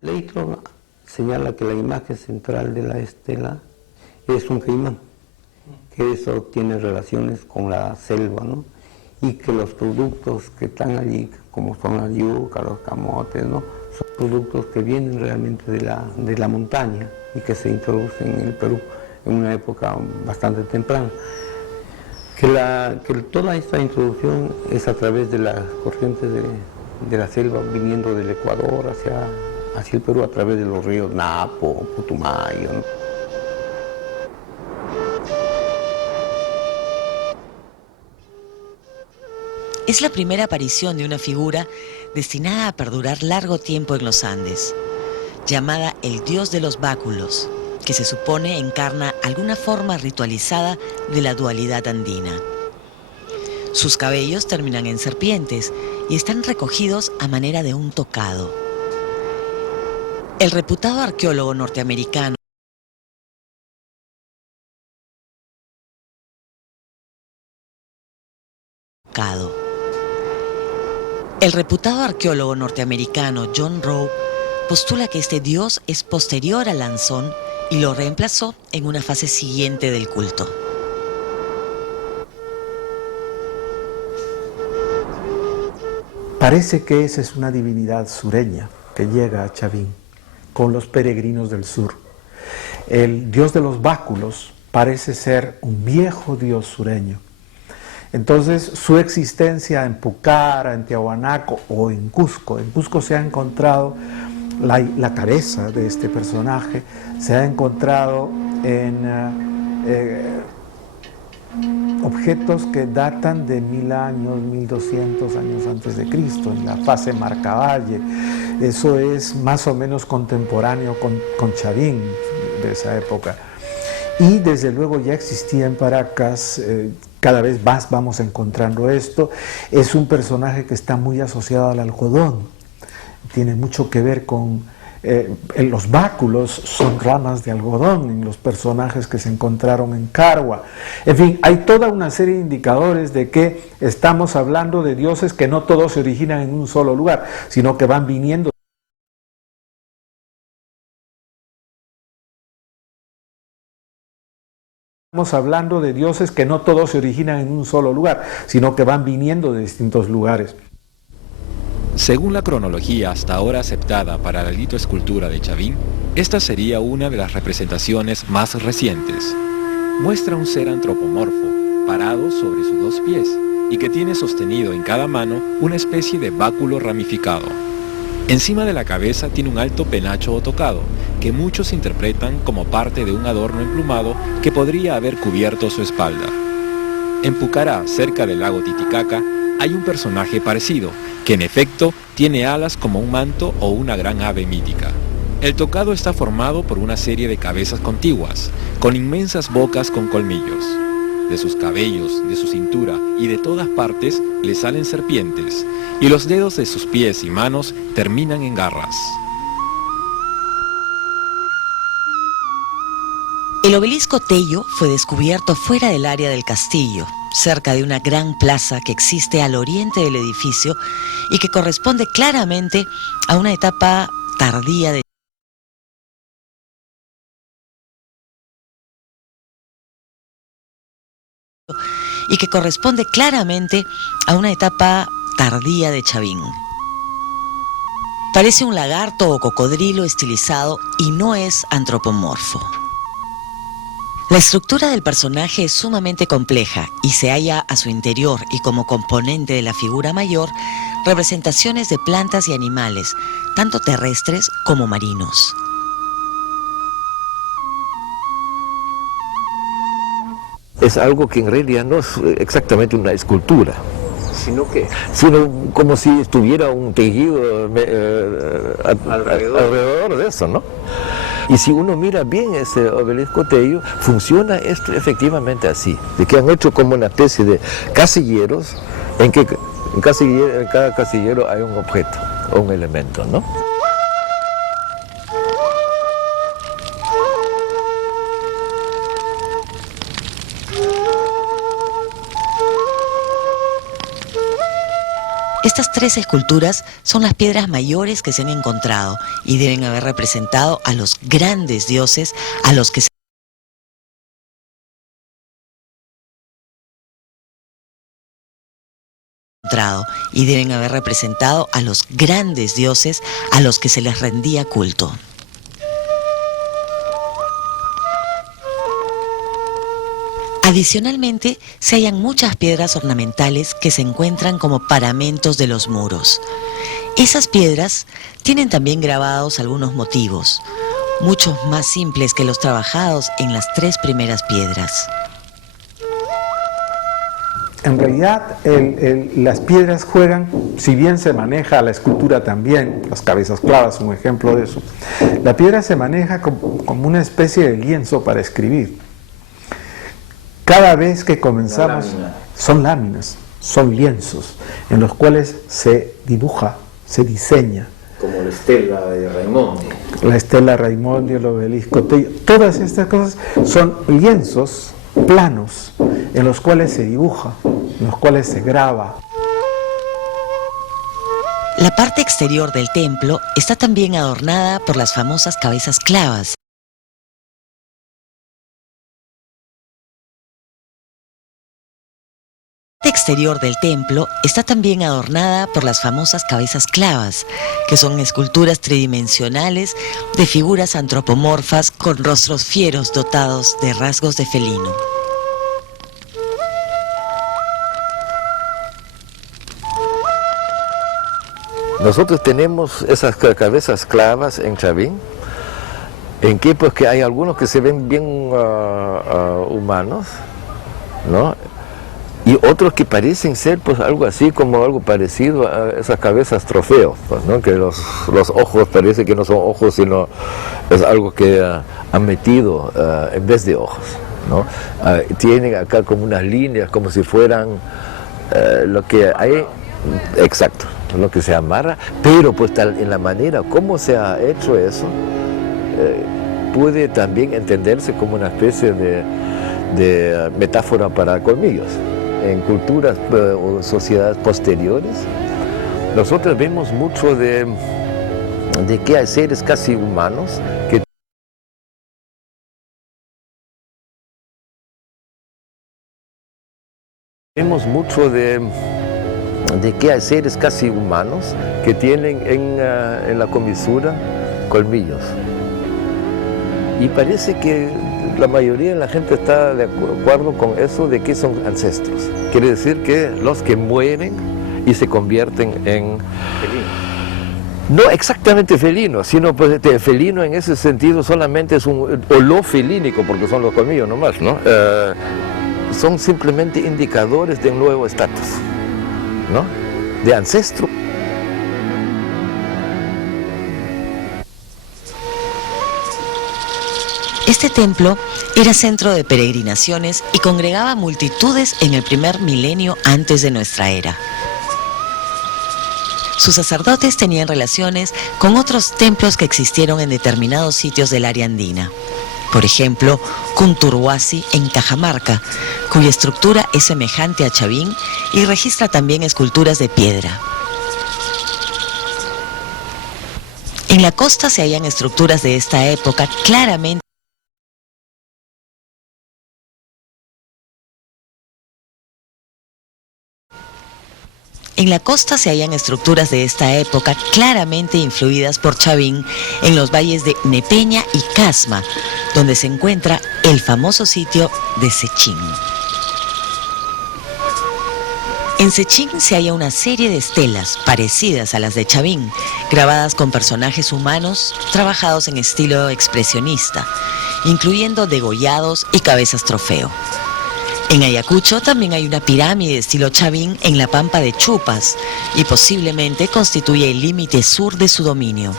Leitro señala que la imagen central de la estela es un caimán, que eso tiene relaciones con la selva, ¿no? Y que los productos que están allí, como son la yuca, los camotes, ¿no? Son productos que vienen realmente de la montaña y que se introducen en el Perú en una época bastante temprana. Que toda esta introducción es a través de las corrientes de la selva viniendo del Ecuador hacia el Perú a través de los ríos Napo, Putumayo, ¿no? Es la primera aparición de una figura destinada a perdurar largo tiempo en los Andes, llamada el dios de los báculos, que se supone encarna alguna forma ritualizada de la dualidad andina. Sus cabellos terminan en serpientes y están recogidos a manera de un tocado. El reputado arqueólogo norteamericano John Rowe postula que este dios es posterior al Lanzón y lo reemplazó en una fase siguiente del culto. Parece que esa es una divinidad sureña que llega a Chavín con los peregrinos del sur. El dios de los báculos parece ser un viejo dios sureño. Entonces su existencia en Pucara, en Tiahuanaco o en Cusco se ha encontrado la cabeza de este personaje, se ha encontrado en objetos que datan de 1000 años, 1200 años antes de Cristo, en la fase Marcavalle. Eso es más o menos contemporáneo con Chavín de esa época. Y desde luego ya existía en Paracas, cada vez más vamos encontrando esto. Es un personaje que está muy asociado al algodón, tiene mucho que ver con... los báculos son ramas de algodón en los personajes que se encontraron en Carua. En fin, hay toda una serie de indicadores de que estamos hablando de dioses que no todos se originan en un solo lugar, sino que van viniendo. Estamos hablando de dioses que no todos se originan en un solo lugar, sino que van viniendo de distintos lugares. Según la cronología hasta ahora aceptada para la litoescultura de Chavín, esta sería una de las representaciones más recientes. Muestra un ser antropomorfo, parado sobre sus dos pies, y que tiene sostenido en cada mano una especie de báculo ramificado. Encima de la cabeza tiene un alto penacho o tocado, que muchos interpretan como parte de un adorno emplumado que podría haber cubierto su espalda. En Pucará, cerca del lago Titicaca, hay un personaje parecido, que en efecto tiene alas como un manto o una gran ave mítica. El tocado está formado por una serie de cabezas contiguas, con inmensas bocas con colmillos. De sus cabellos, de su cintura y de todas partes le salen serpientes, y los dedos de sus pies y manos terminan en garras. El obelisco Tello fue descubierto fuera del área del castillo, cerca de una gran plaza que existe al oriente del edificio y que corresponde claramente a una etapa tardía de Chavín. Parece un lagarto o cocodrilo estilizado y no es antropomorfo. La estructura del personaje es sumamente compleja y se halla a su interior y como componente de la figura mayor representaciones de plantas y animales, tanto terrestres como marinos. Es algo que en realidad no es exactamente una escultura, sino como si estuviera un tejido alrededor de eso, ¿no? Y si uno mira bien ese obelisco Tello, funciona esto efectivamente así, de que han hecho como una especie de casilleros, en que en cada casillero hay un objeto o un elemento, ¿no? Estas 3 esculturas son las piedras mayores que se han encontrado y deben haber representado a los grandes dioses a los que se les rendía culto. Adicionalmente, se hallan muchas piedras ornamentales que se encuentran como paramentos de los muros. Esas piedras tienen también grabados algunos motivos, muchos más simples que los trabajados en las 3 primeras piedras. En realidad, las piedras juegan, si bien se maneja la escultura también, las cabezas clavas, un ejemplo de eso, la piedra se maneja como una especie de lienzo para escribir. Cada vez que comenzamos, son láminas, son lienzos, en los cuales se dibuja, se diseña. Como la estela de Raimondi. La estela Raimondi, el obelisco, todas estas cosas son lienzos planos en los cuales se dibuja, en los cuales se graba. La parte exterior del templo está también adornada por las famosas cabezas clavas. La parte exterior del templo está también adornada por las famosas cabezas clavas, que son esculturas tridimensionales de figuras antropomorfas con rostros fieros dotados de rasgos de felino. Nosotros tenemos esas cabezas clavas en Chavín, en que pues que hay algunos que se ven bien humanos, ¿no? Y otros que parecen ser pues algo así como algo parecido a esas cabezas trofeo, pues, ¿no? Que los ojos parece que no son ojos, sino es algo que han metido en vez de ojos, ¿no? Tienen acá como unas líneas como si fueran lo que hay, exacto, lo que se amarra, pero pues en la manera como se ha hecho eso, puede también entenderse como una especie de metáfora para colmillos. En culturas o sociedades posteriores, nosotros vemos mucho de que hay seres casi humanos que vemos mucho de que hay seres casi humanos que tienen en la comisura colmillos. Y parece que la mayoría de la gente está de acuerdo con eso de que son ancestros. Quiere decir que los que mueren y se convierten en felinos. No exactamente felinos, sino pues felino en ese sentido solamente es un holofilínico, porque son los colmillos nomás, ¿no? Son simplemente indicadores de un nuevo estatus, ¿no? De ancestro. Este templo era centro de peregrinaciones y congregaba multitudes en el primer milenio antes de nuestra era. Sus sacerdotes tenían relaciones con otros templos que existieron en determinados sitios del área andina. Por ejemplo, Cunturhuasi en Cajamarca, cuya estructura es semejante a Chavín y registra también esculturas de piedra. En la costa se hallan estructuras de esta época claramente influidas por Chavín en los valles de Nepeña y Casma, donde se encuentra el famoso sitio de Sechín. En Sechín se halla una serie de estelas parecidas a las de Chavín, grabadas con personajes humanos trabajados en estilo expresionista, incluyendo degollados y cabezas trofeo. En Ayacucho también hay una pirámide de estilo Chavín en la pampa de Chupas y posiblemente constituye el límite sur de su dominio.